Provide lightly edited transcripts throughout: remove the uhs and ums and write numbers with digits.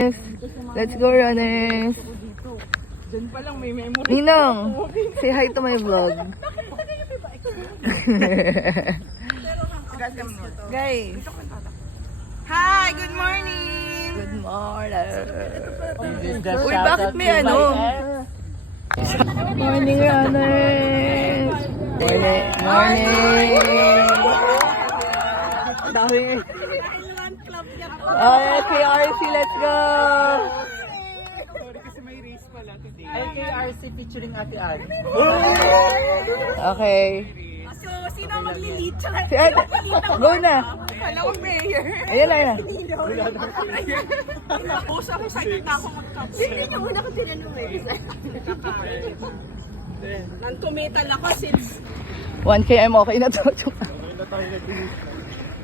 Let's go, runners! Diyan pa lang may memory. Ninong, say hi to my vlog. Guys, Hi, good morning! good morning. Uy, bakit may ano? Morning, runners! Morning! Morning! Dami. Okay, KRC, let's go! Sorry kasi may race pala today. LKRC featuring Ate Ad. Okay. So, sino ang maglilid? Si Ate, go na! Kala ko mayor. Ayan na, ayan na. Puso ako, excited na ako mag-cups. Hindi niyo una ko tinanong Non-committal ako since 1 km okay na to.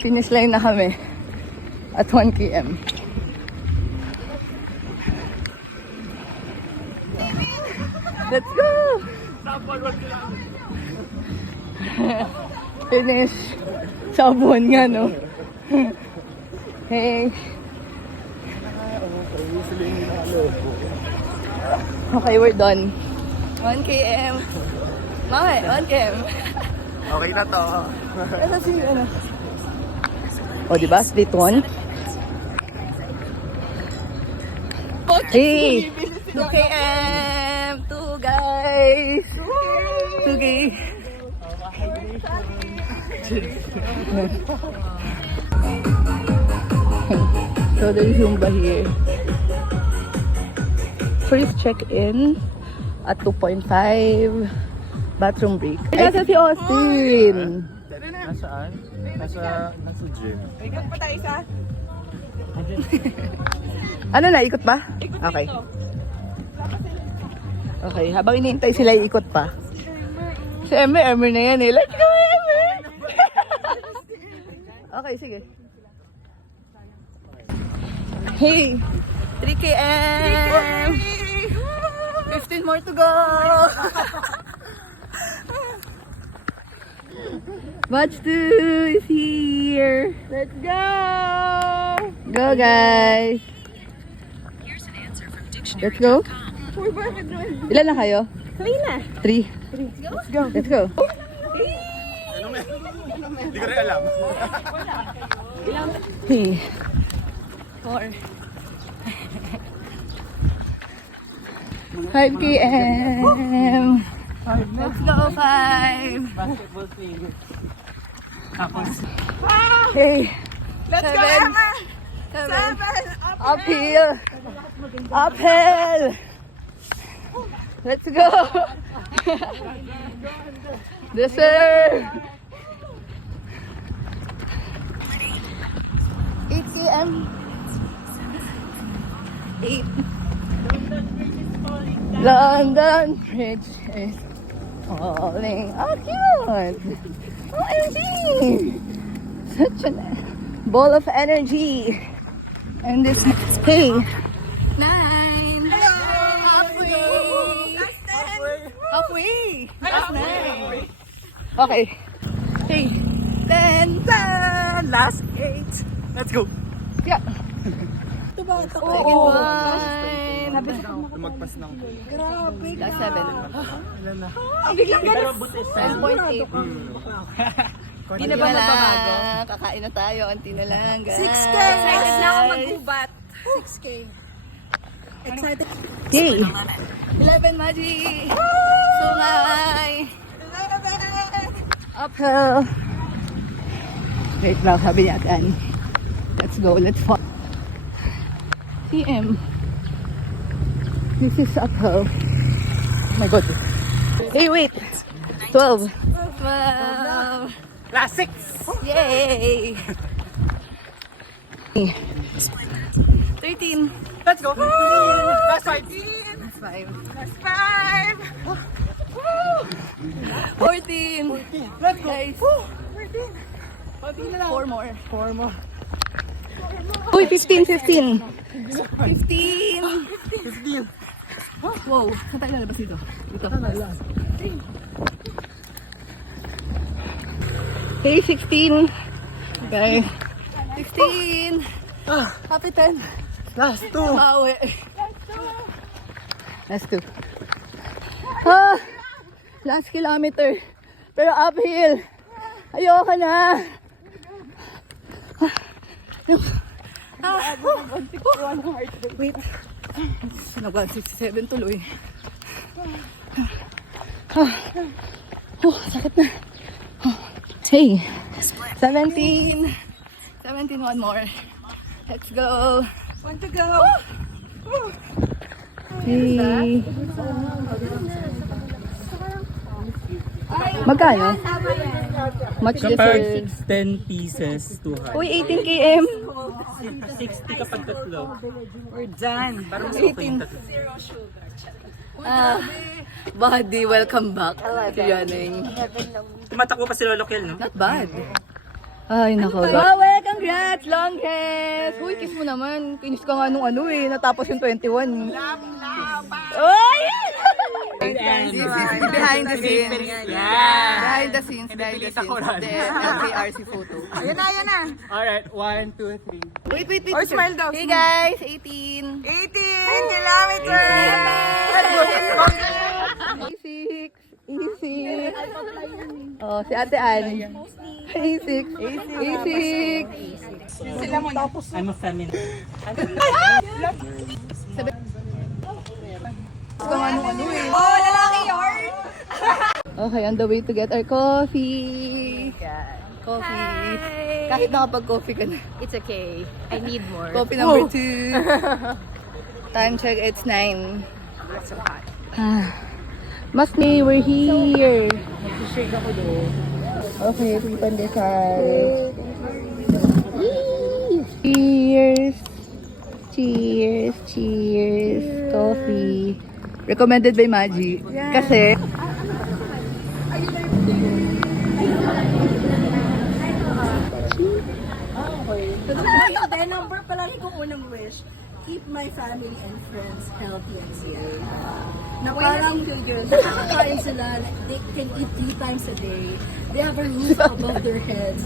Finish line na kami. At 1 km. Let's go! Finish. Sabon nga, no? Hey. Okay, we're done. 1 km. Okay, 1 km. Okay na to. Ano si ano? O, diba? Split 1. Hey! 2 km! 2 guys! 2 K! So, there's Zumba here. First check-in at 2.5. Bathroom break. Ay, nasa si Austin! Nasaan? Nasa gym. ikot pa tayo isa. Ano na, ikot pa? Okay. Okay, habang iniintay sila, ikot pa. Si Emmer na yan eh. Let's go, Emmer! Okay, sige. Hey! 3 km! 15 more to go! Batch 2 is here! Let's go! Go, guys! Let's go! Uy, bakit doon? Ilan na kayo? 3 na. 3. Let's go. Let's go. Hindi ko rin alam. Hey. 4. 5 km. Let's go, 5. Basketball team. Tapos, Hey. Let's go, 7. Emma! 7. 7! Uphill. Uphill. Let's go. Yes, sir. 8 km. 8. London Bridge is falling. Oh, cute. OMG. Such a ball of energy. And this, hey. 9. Halfway. Halfway. Last 9. Okay. Hey. 10. Last 8. let's go. Yeah. Ito ba? Ito ba? Second one. Lumagpas ng Last 7. Biglang ganun. 10.8. Hindi na ba magbabago? Kakain na tayo. Unti na lang, guys. 6K! Excited na ako magbubat. 6K. Excited. Yay! 11, Maji! Sungay! Uphill! Wait lang, sabi niya Ate Annie. Let's go, let's fall. CM. This is uphill. Oh my God. Hey, wait! 12. 12. last 6. Yay! 13. Let's go. Last 5. 5. Last 5! 14. Let's go. Guys. 14. 4 more. 4 more. Uy, 15, 15. 15. 15. Wow, saan tayo lalabas dito? Dito. Okay, 16. Okay. 16. Happy 10. Last 2. Bawi. Last 2. Ah, last kilometer. Pero uphill. Ayoko na. Wait. Nag-167 tuloy. Sakit na. Hey. 17. 17, one more. Let's go. Want to go? Hey. Magkano? Much Kapag deserved. 10 pieces, 200. Uy, 18 km. 60 kapag tatlo. We're done. Parang mas okay yung tatlo. Ah, buddy, welcome back. Yanning. Tumatakbo pa si Lolo Kel, no? Not bad. Ay, nako. Bawe, congrats! Longest! Uy, kiss mo naman. Kinis ka nga nung ano eh. Natapos yung 21. Oy! This is behind the scenes. Behind the scenes. Behind the scenes. The LKRC photo. Ayan na. Alright, 1, 2, 3. Wait. Or smile daw. Hey guys, 18. 18 kilometers! A6. A6. Oh, si Ate Ann. A6. A6. I'm a feminist. Oh, lalaki yarn! Okay, on the way to get our coffee. Coffee. Kahit nakapag-coffee ka na. It's okay. I need more. Coffee number 2. Time check, it's 9. That's so hot. Mas may, we're here. Okay, free pandesal. Cheers. Cheers. Cheers. Coffee. Recommended by Maji. Kasi, The number palagi kong unang wish, keep my family and friends healthy and safe. Na parang nakakain sila, they can eat 3 times a day. They have a roof above their heads.